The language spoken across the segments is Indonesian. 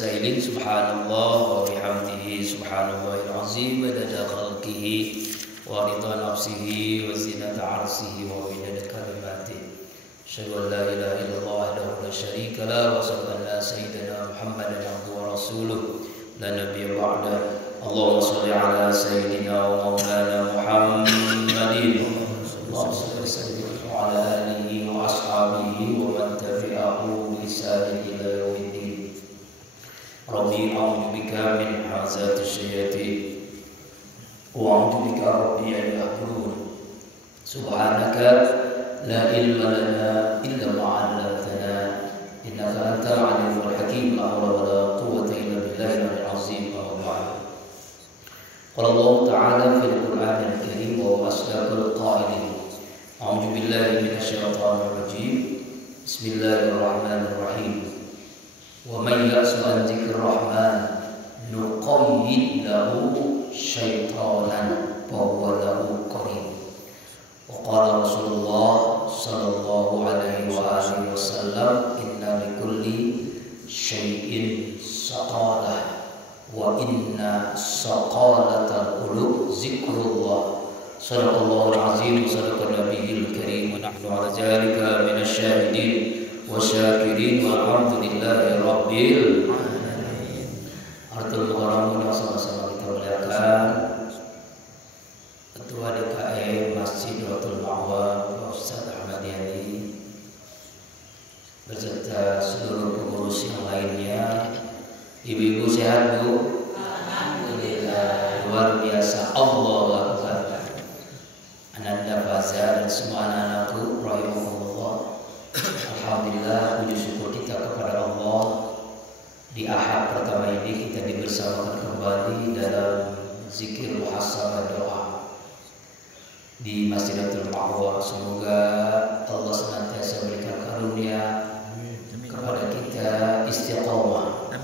المرسلين سبحان الله وبحمده سبحان الله العظيم عدد خلقه ورضا نفسه وزنة عرشه ومداد كلماته أشهد أن لا إله إلا الله وحده لا شريك له وأشهد أن سيدنا محمدا عبده ورسوله لا نبي بعده اللهم صل على سيدنا ومولانا محمد اللهم صل وسلم على آله وأصحابه ومن تبعه بإحسان إلى يوم الدين ربي أعوذ بك من همزات الشياطين وأعوذ بك ربي أن يحضرون سبحانك لا علم لنا إلا ما علمتنا إنك أنت العليم الحكيم لا حول ولا قوة إلا بالله العظيم وبعد قال الله تعالى في القرآن الكريم وهو أصدق القائلين أعوذ بالله من الشيطان الرجيم بسم الله الرحمن الرحيم ومن يعش عن ذكر الرحمن نقيض له شيطانا فهو له قرين وقال رسول الله صلى الله عليه وآله وسلم إن لكل شيء سقالة وإن سقالة القلوب ذكر الله صدق الله العظيم صدق النبي الكريم ونحن على ذلك من الشاهدين والشاكرين والحمد لله رب العالمين. Artul Mukarramun yang sama-sama kita muliakan Ketua DKM Masjid Rotul Ma'wa Ustaz Ahmad Yani beserta seluruh pengurus yang lainnya. Ibu-ibu sehat Bu? Alhamdulillah, luar biasa. Allahu Akbar. Ananda Faza dan semua anak-anakku rahimahullah. Alhamdulillah, puji syukur kita kepada Allah. Di Ahad pertama ini kita dibersamakan kembali dalam zikir muhasabah doa di Masjidatul Ma'wa. Semoga Allah senantiasa berikan karunia kepada kita istiqomah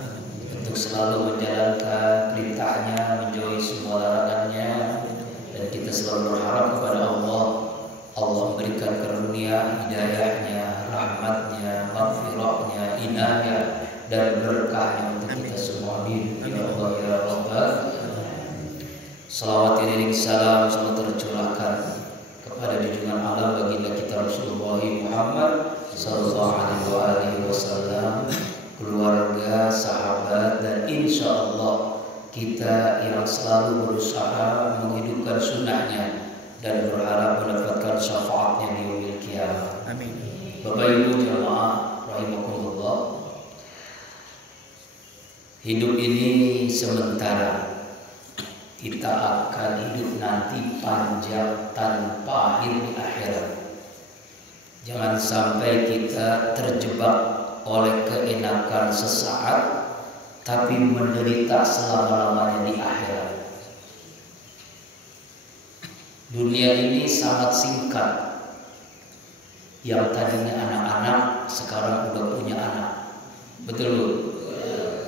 untuk selalu menjalankan perintahnya, menjauhi semua larangannya, dan kita selalu berharap kepada Allah memberikan karunia, hidayahnya, rahmatnya, maghfirahnya, inayah dan berkahnya untuk kita semua. Amin ya Allah ya Rabbal alamin. Salawat iring salam selalu tercurahkan kepada junjungan alam baginda kita Rasulullah Muhammad sallallahu alaihi wasallam, keluarga, sahabat, dan insya Allah kita yang selalu berusaha menghidupkan sunnahnya dan berharap mendapatkan syafaatnya di yaumil qiyamah. Amin. Bapak Ibu jamaah rahimakumullah, hidup ini sementara. Kita akan hidup nanti panjang tanpa akhir di akhirat. Jangan sampai kita terjebak oleh keenakan sesaat tapi menderita selama-lamanya di akhirat. Dunia ini sangat singkat. Yang tadinya anak-anak sekarang udah punya anak. Betul?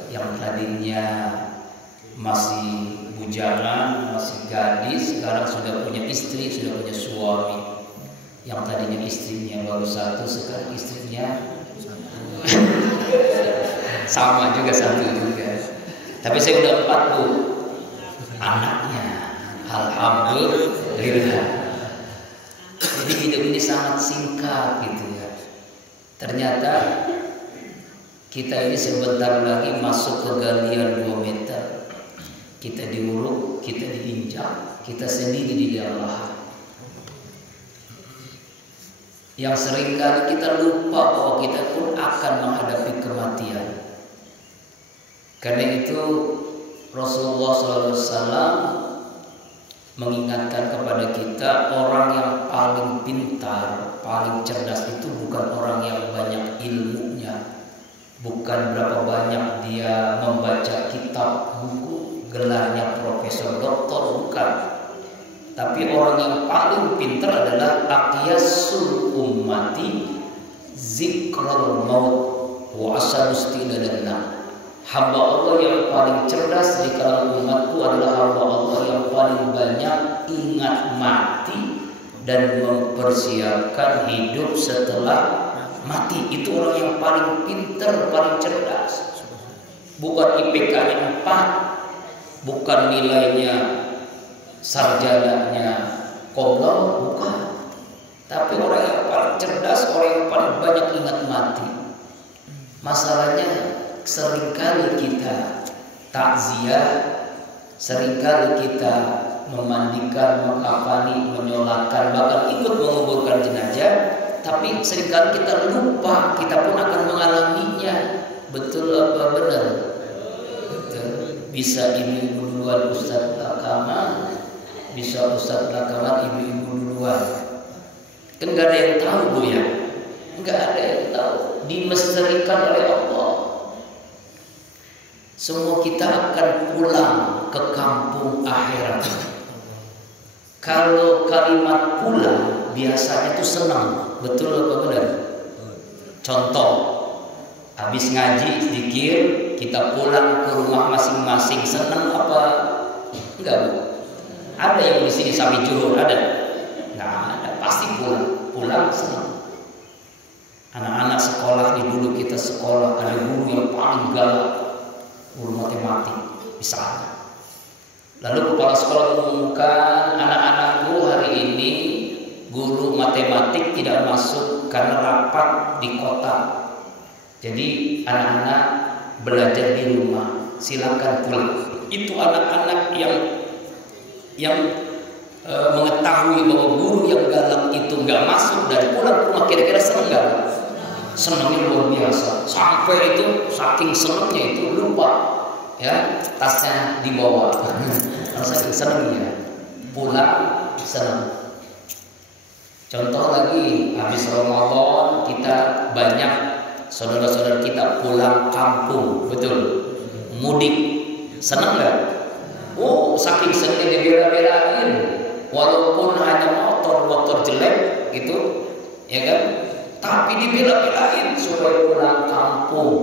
Yang tadinya masih bujangan, masih gadis, sekarang sudah punya istri, sudah punya suami. Yang tadinya istrinya baru satu, sekarang istrinya sama juga, satu juga. Tapi saya udah 4 Bu anaknya. Alhamdulillah. Jadi hidup ini sangat singkat gitu ya. Ternyata kita ini sebentar lagi masuk ke galian 2 meter. Kita diuruk, kita diinjak, kita sendiri di dalam lahan. Yang seringkali kita lupa bahwa kita pun akan menghadapi kematian. Karena itu Rasulullah SAW mengingatkan kepada kita, orang yang paling pintar, paling cerdas itu bukan orang yang banyak ilmunya, bukan berapa banyak dia membaca kitab buku, gelarnya profesor, doktor, bukan. Tapi orang yang paling pintar adalah aqyasul ummati zikrul maut wa asalustinadana. Hamba Allah yang paling cerdas di kalangan umatku adalah hamba Allah yang paling banyak ingat mati dan mempersiapkan hidup setelah mati. Itu orang yang paling pintar, paling cerdas. bukan IPK-nya 4, bukan nilainya sarjananya komlom, bukan. Tapi orang yang paling cerdas, orang yang paling banyak ingat mati. Masalahnya seringkali kita takziah, seringkali kita memandikan, mengkafani, menyolatkan, bahkan ikut menguburkan jenazah, tapi seringkali kita lupa kita pun akan mengalaminya. Betul apa benar? Betul. Bisa ibu-ibu duluan Ustadz rekaman, bisa Ustadz rekaman ibu-ibu duluan. Kan gak ada yang tahu Bu ya, gak ada yang tahu. Dimesterikan oleh Allah. Semua kita akan pulang ke kampung akhirat. Kalau kalimat pulang biasanya itu senang, betul apa benar? Contoh, habis ngaji zikir, kita pulang ke rumah masing-masing, senang apa enggak Bu? Ada yang di sini sampai juhur ada? Nggak ada, pasti pulang senang. Anak-anak sekolah, di dulu kita sekolah ada guru yang paling galak, guru matematik misalnya. Lalu kepala sekolah mengumumkan, anak-anakku hari ini guru matematik tidak masuk karena rapat di kota. Jadi anak-anak belajar di rumah, silakan pulang. Itu anak-anak yang mengetahui bahwa guru yang galak itu nggak masuk dan pulang ke rumah, kira-kira seneng nggak? Senangnya luar biasa. Sampai itu saking senangnya itu lupa ya tasnya dibawa. Saking senangnya pulang senang. Contoh lagi, habis Ramadan kita banyak saudara-saudara kita pulang kampung, betul? Mudik, senang nggak? Oh, saking senangnya dibela-belain, walaupun hanya motor jelek gitu, ya kan? Tapi dibela-belain supaya pulang kampung,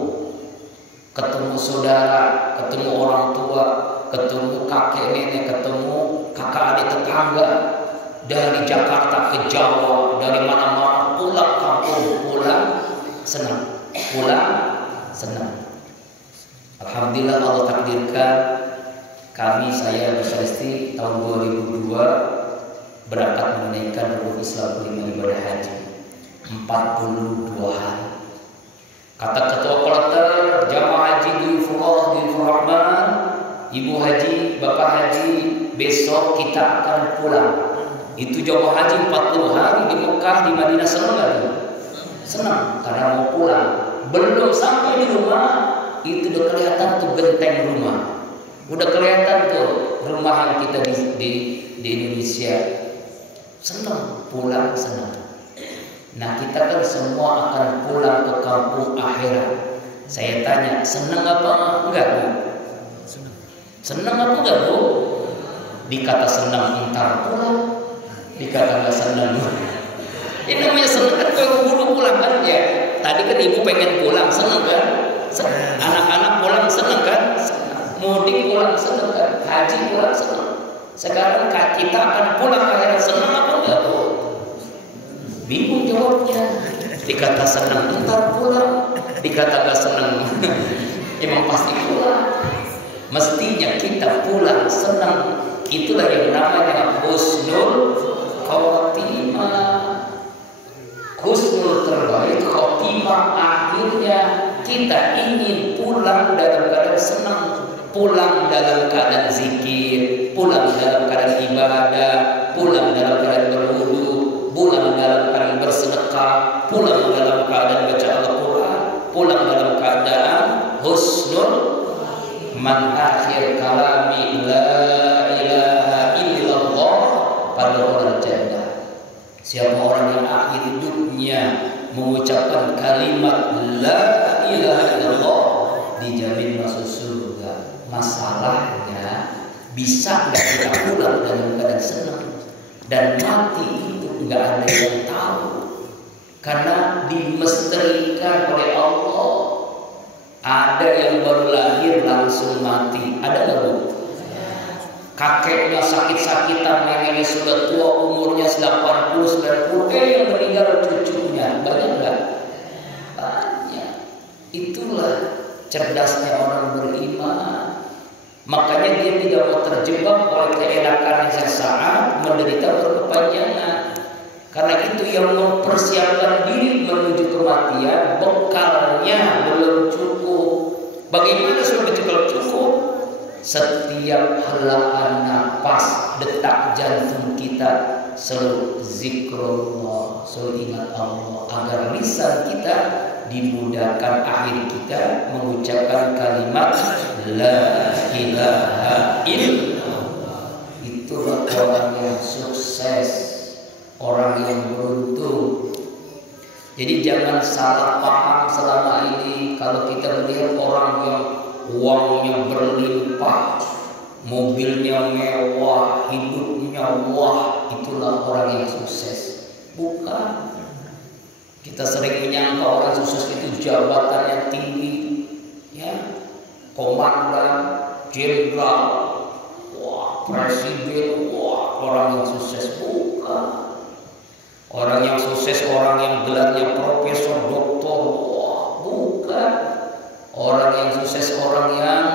ketemu saudara, ketemu orang tua, ketemu kakek nenek, ketemu kakak adik tetangga. Dari Jakarta ke Jawa, dari mana-mana pulang kampung, pulang senang, pulang senang. Alhamdulillah Allah takdirkan kami, saya bersama istri tahun 2002 berangkat menunaikan rukun Islam 5 ibadah haji 42 hari. Kata ketua kloter jamaah haji di Rahman, ibu haji, bapak haji, besok kita akan pulang. Itu jamaah haji 40 hari di Mekah, di Madinah, senang gak? Senang karena mau pulang. Belum sampai di rumah itu udah kelihatan tuh benteng rumah, udah kelihatan tuh rumah yang kita di Indonesia. Senang pulang, senang. Nah kita kan semua akan pulang ke kampung akhirat. Saya tanya, senang apa enggak Bu? Senang apa enggak Bu? Dikata senang entar pulang, dikata nggak senang. Ini namanya senang kan kalau buru pulang kan ya. Tadi kan ibu pengen pulang, senang kan? Anak-anak pulang senang kan? Mudik pulang senang kan? Haji pulang senang. Sekarang kita akan pulang akhirat, senang apa enggak Bu? Bingung jawabnya. Dikata senang entar pulang, dikata nggak senang emang pasti pulang. Mestinya kita pulang senang. Itulah yang namanya husnul khotimah. Husnul terbaik, khotimah akhirnya kita ingin pulang dalam keadaan senang, pulang dalam keadaan zikir, pulang dalam keadaan ibadah, pulang dalam keadaan berwudu, pulang dalam keadaan bersedekah, pulang dalam keadaan baca Al-Quran, pulang dalam keadaan husnul man akhir kalami la ilaha illallah pada orang jannah. Siapa orang yang akhir hidupnya mengucapkan kalimat la ilaha illallah dijamin masuk surga. Masalahnya bisa nggak kita pulang dalam keadaan senang, dan mati itu nggak ada yang tahu karena dimesterikan oleh Allah. Ada yang baru lahir langsung mati, ada nggak Bu? Kakeknya sakit-sakitan, neneknya sudah tua, umurnya 80, 90, yang meninggal cucunya, banyak nggak? Banyak. Itulah cerdasnya orang beriman. Makanya dia tidak mau terjebak oleh keenakan yang sesaat, menderita berkepanjangan. Karena itu yang mempersiapkan diri menuju kematian, bekalnya belum cukup. Bagaimana supaya bekal cukup? Setiap helaan nafas, detak jantung kita selalu zikrullah, selalu ingat Allah, agar lisan kita dimudahkan akhir kita mengucapkan kalimat la ilaha illallah. Itulah orang yang sukses, orang yang beruntung. Jadi jangan salah paham selama ini kalau kita melihat orang yang uangnya berlimpah, mobilnya mewah, hidupnya wah, itulah orang yang sukses. Bukan. Kita sering menyangka orang sukses itu jabatannya tinggi, ya, komandan, jenderal, wah, presiden, wah, orang yang sukses. Bukan. Orang yang sukses, orang yang gelarnya profesor, doktor, wah, bukan. Orang yang sukses, orang yang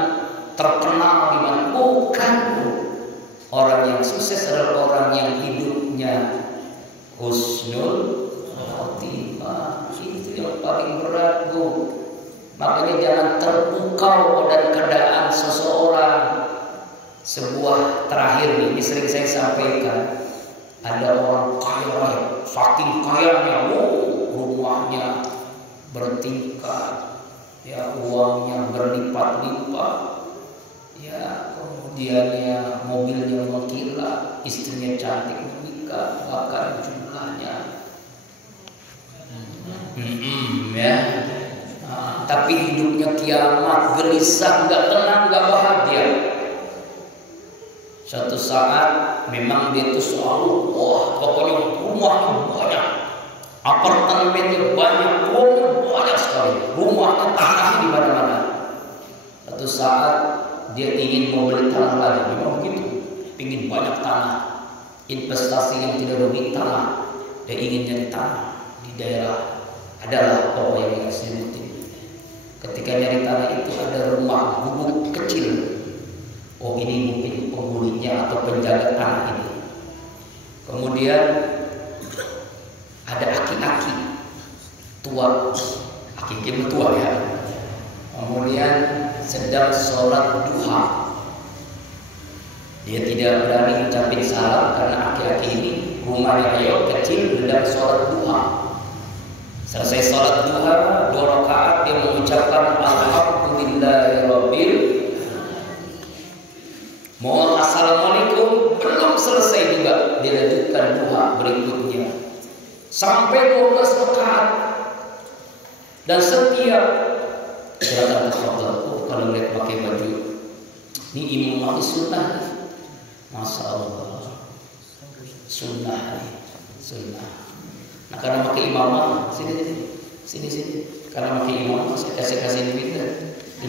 terkenal di mana? Bukan. Orang yang sukses adalah orang yang hidupnya husnul khotimah. Itu yang paling berat, Bu. Makanya jangan terpukau pada keadaan seseorang. Sebuah terakhir nih, ini sering saya sampaikan. Ada orang kaya raya, saking kayanya, rumahnya bertingkat, ya, uangnya berlipat-lipat, ya, kemudiannya mobilnya mengkilat, istrinya cantik menikah, bahkan jumlahnya, ya. Tapi hidupnya kiamat, gelisah, nggak tenang, nggak bahagia. Suatu saat memang dia itu selalu, wah, pokoknya rumahnya banyak, apartemennya banyak, rumahnya banyak sekali, rumahnya, tanahnya di mana-mana. Suatu saat dia ingin membeli tanah lagi, memang begitu, ingin banyak tanah, investasi yang tidak rugi tanah, dia ingin nyari tanah di daerah, adalah pokok yang dia sebutin. Ketika nyari tanah itu ada rumah gubuk kecil. Oh, ini mungkin penghuninya atau penjaga tanah ini. Kemudian ada aki-aki tua, aki-aki tua, ya. Kemudian sedang sholat duha. Dia tidak berani ucapin salam karena aki-aki ini rumahnya kecil, sedang sholat duha. Selesai sholat duha 2 rakaat, dia mengucapkan alhamdulillahirabbil. Mohon assalamualaikum, belum selesai juga dilanjutkan duha berikutnya sampai 12 rakaat. Dan setiap silakan tafadhol, kalau lihat pakai baju ini imam Ali sunnah, masya Allah, sunnah, sunnah. Nah, karena pakai imamah, sini, karena pakai imamah saya kasih duit 5.000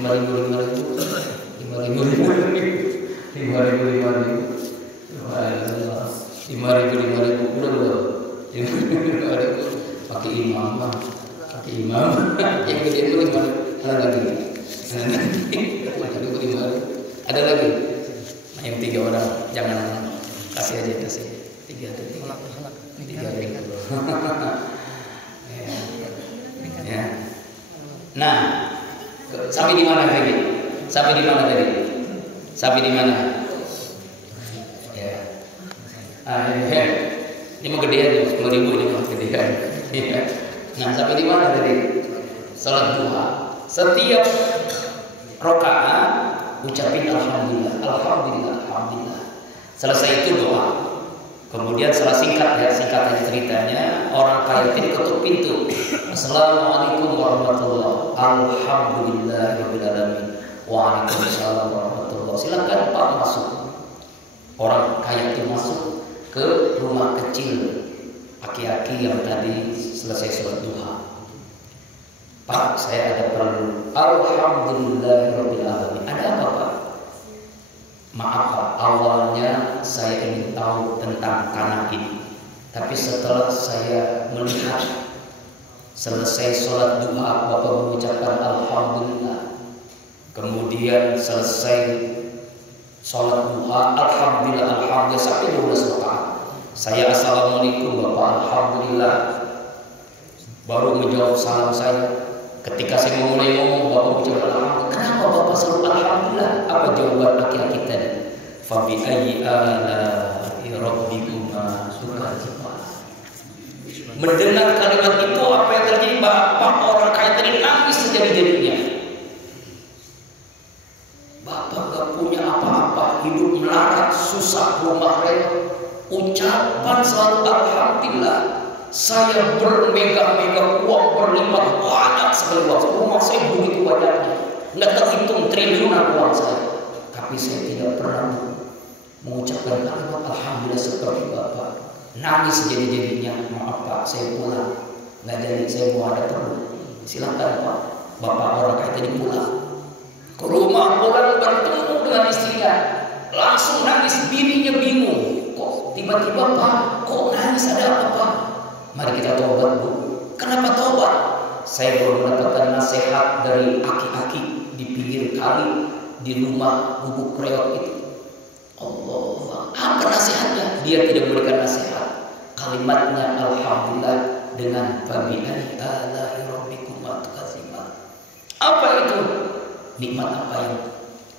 pakai imam yang gede itu 5.000 ada lagi. Nah, yang 3 orang jangan kasih aja, kasih 3 ya. Nah, sampai di mana tadi? Sampai di mana? Ya. Ini mah gedean, 10.000 ini mah gedean. Ya. Nah, sampai di mana tadi? Salat duha. Setiap rakaat ucapin alhamdulillah, alhamdulillah, alhamdulillah. Selesai itu doa. Kemudian setelah singkat ceritanya, orang kaya itu ketuk pintu. Assalamualaikum warahmatullahi wabarakatuh. Alhamdulillahirabbil alamin. Waalaikumsalam warahmatullahi wabarakatuh. Silakan Pak masuk. Orang kaya itu masuk ke rumah kecil aki-aki yang tadi selesai sholat duha. Pak, saya ada perlu. Alhamdulillahirabbil alamin. Ada apa, Pak? Maaf Pak, awalnya saya ingin tahu tentang tanah ini, tapi setelah saya melihat selesai sholat duha Bapak mengucapkan alhamdulillah, kemudian selesai sholat duha, alhamdulillah sampai 12 rakaat. Saya assalamualaikum Bapak, alhamdulillah. Baru menjawab salam saya. Ketika saya mulai ngomong, Bapak bicara alhamdulillah. Kenapa Bapak selalu alhamdulillah? Apa jawaban laki-laki tadi? Fa bi ayyi ala'i rabbikuma tukadziban. Mendengar kalimat itu, apa yang terjadi? Bapak orang kaya tadi nangis sejadi-jadinya. Bapak gak punya apa-apa, hidup melarat, susah, rumah rela. Ucapan selalu alhamdulillah. Saya bermega-mega uang berlimpah banyak sekali uang. Rumah saya begitu banyaknya, nggak terhitung triliunan uang saya. Tapi saya tidak pernah mengucapkan kalimat alhamdulillah seperti Bapak. Nangis jadi-jadinya. Maaf Pak, saya pulang. Nggak jadi, saya mau ada perlu. Silakan Pak. Bapak orang kaya tadi pulang ke rumah, pulang bertemu dengan istrinya, langsung nangis. Bininya bingung, kok tiba-tiba Pak, kok nangis, ada apa Pak? Mari kita tobat Bu. Kenapa tobat? Saya baru mendapatkan nasihat dari aki-aki di pinggir kali di rumah bubuk reot itu. Allah, apa nasihatnya? Dia tidak memberikan nasihat. Kalimatnya alhamdulillah dengan fabi'ani ala'i rabbikuma tukadziban. Apa itu? Nikmat apa yang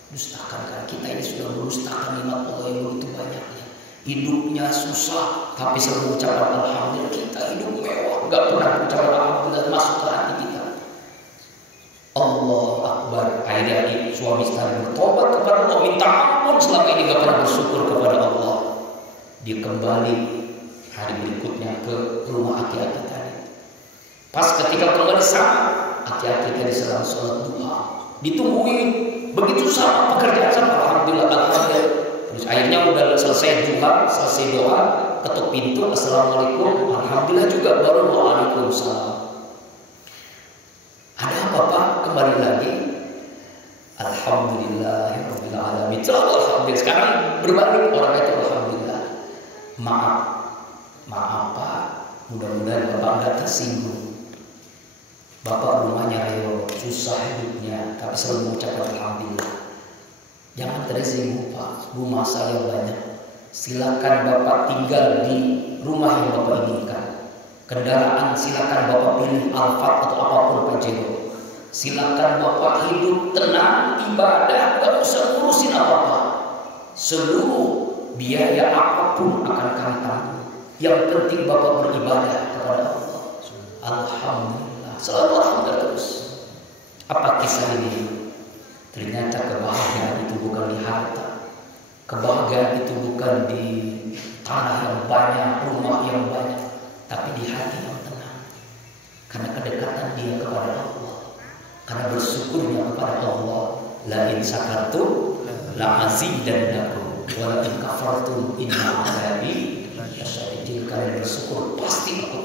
dustakan? Karena kita ini sudah mendustakan nikmat Allah yang begitu banyaknya. Hidupnya susah, tapi selalu ucapan alhamdulillah. Kita hidup mewah, gak pernah ucapan alhamdulillah masuk ke hati kita. Allah Akbar. Akhirnya suami istri bertobat kepada Allah, minta ampun selama ini gak pernah bersyukur kepada Allah. Dia kembali hari berikutnya ke rumah aki-aki tadi. Pas ketika kembali sama, aki-aki tadi sedang sholat duha, ditungguin. Begitu sama pekerjaan sama, alhamdulillah. Terus akhirnya udah selesai duha, selesai doa, ketuk pintu, assalamualaikum, alhamdulillah juga, baru waalaikumsalam. Ada apa Pak? Kembali lagi, alhamdulillahirabbil alamin. Alhamdulillah. Sekarang berbalik, orang itu alhamdulillah. Maaf Pak, mudah-mudahan Bapak nggak tersinggung. Bapak rumahnya reot, susah hidupnya, tapi selalu mengucapkan alhamdulillah. Jangan tersinggung Pak, rumah saya banyak. Silakan Bapak tinggal di rumah yang Bapak inginkan. Kendaraan silakan Bapak pilih Alphard atau apapun Pajero. Silakan Bapak hidup tenang, ibadah, gak usah ngurusin apa-apa. Seluruh biaya apapun akan kami tanggung. Yang penting Bapak beribadah kepada Allah. Alhamdulillah, selalu alhamdulillah terus. Apa kisah ini? Ternyata kebahagiaan itu bukan di harta, kebahagiaan itu bukan di tanah yang banyak, rumah yang banyak, tapi di hati yang tenang. Karena kedekatan dia kepada Allah, karena bersyukurnya kepada Allah. La in syakartum la azidannakum wa la in kafartum inna azabi lasyadid. Jika kalian bersyukur pasti aku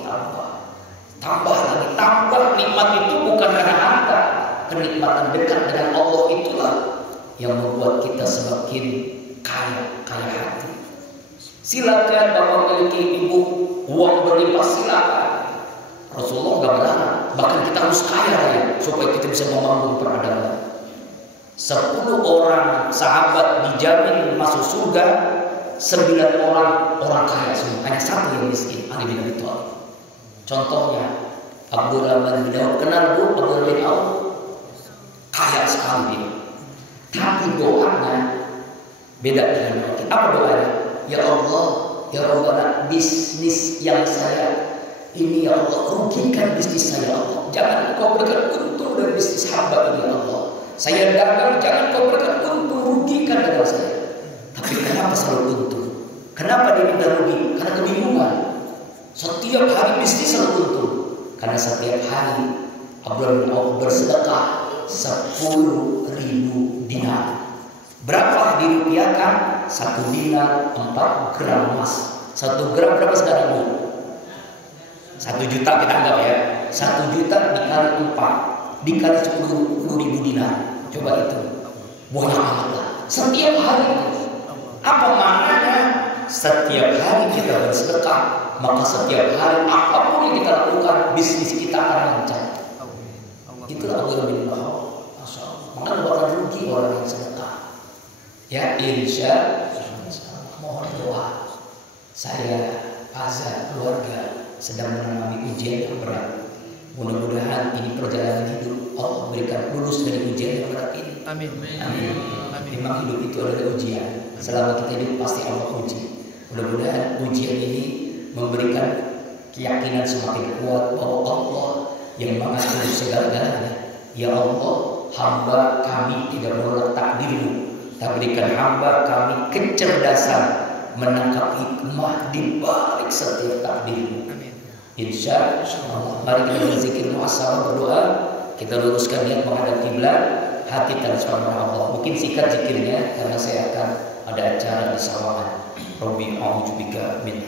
tambah lagi. Tambah nikmat itu bukan karena harta. Kenikmatan dekat dengan Allah itulah yang membuat kita semakin kaya hati. Silakan Bapak memiliki ibu uang berlimpah, silakan. Rasulullah nggak melarang, bahkan kita harus kaya ya, supaya kita bisa membangun peradaban. 10 orang sahabat dijamin masuk surga, 9 orang kaya semua, hanya 1 yang miskin, Ali bin Abi Thalib. Contohnya Abdurrahman bin Auf, kenal Bu Abdurrahman bin Auf? Kaya sekali dia. Tapi doanya beda dengan kita. Apa doanya? Ya Allah, ya Rabbana, bisnis yang saya ini ya Allah, rugikan bisnis saya ya Allah. Jangan Engkau berikan untung dari bisnis hamba ini ya Allah. Saya dagang, jangan Engkau berikan untung, rugikan dagang saya. Tapi kenapa selalu untung? Kenapa dia minta rugi? Karena kebingungan. Setiap hari bisnis selalu untung. Karena setiap hari Abdurrahman bin Auf bersedekah 10.000 dinar. Berapa dirupiahkan? 1 dinar 4 gram emas. 1 gram berapa sekarang Bu? 1 juta kita anggap ya. 1 juta dikali 4 dikali 10.000 dinar. Coba itu banyak amat lah. Setiap hari. Apa maknanya? Setiap hari kita bersedekah, maka setiap hari apapun yang kita lakukan, bisnis kita akan lancar. Itulah Abdurrahman bin Auf. maka bakal rugi orang yang sedekah. Ya, insya Allah. Mohon doa. Saya, Azza, keluarga sedang mengalami ujian yang berat. Mudah-mudahan ini perjalanan hidup Allah berikan lulus dari ujian yang berat ini. Amin. Amin. Memang hidup itu adalah ujian. Selama kita hidup pasti Allah uji. Mudah-mudahan ujian ini memberikan keyakinan semakin kuat bahwa Allah yang mengatur segala-galanya. Ya Allah, hamba kami tidak menolak takdir-Mu, tapi berikan hamba kami kecerdasan menangkap hikmah di balik setiap takdir-Mu. Insya Allah. Mari kita berzikir muhasabah, berdoa. Kita luruskan niat menghadap kiblat, hati transfer Allah. Mungkin singkat zikirnya karena saya akan ada acara di Sawangan. Rabbi a'udzubika min